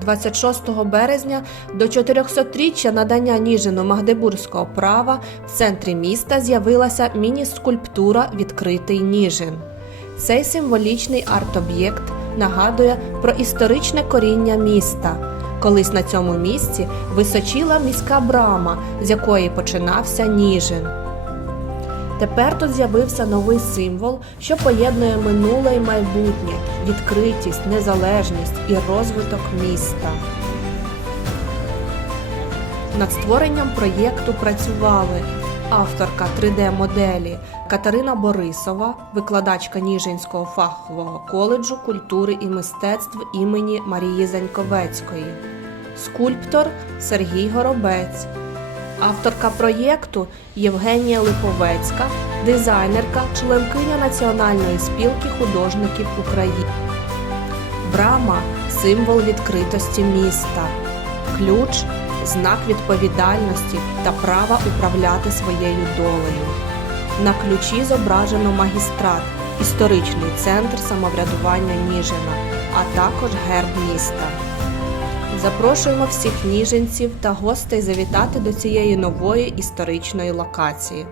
26 березня до 400-річчя надання Ніжину Магдебурзького права в центрі міста з'явилася міні-скульптура Відкритий Ніжин. Цей символічний арт-об'єкт нагадує про історичне коріння міста. Колись на цьому місці височіла міська брама, з якої починався Ніжин. Тепер тут з'явився новий символ, що поєднує минуле і майбутнє, відкритість, незалежність і розвиток міста. Над створенням проєкту працювали авторка 3D-моделі Катерина Борисова, викладачка Ніжинського фахового коледжу культури і мистецтв імені Марії Заньковецької, скульптор Сергій Горобець, Авторка проєкту Євгенія Липовецька, дизайнерка, членкиня Національної спілки художників України. Брама символ відкритості міста, ключ знак відповідальності та права управляти своєю долею. На ключі зображено магістрат, історичний центр самоврядування Ніжина, а також герб міста. Запрошуємо всіх ніженців та гостей завітати до цієї нової історичної локації.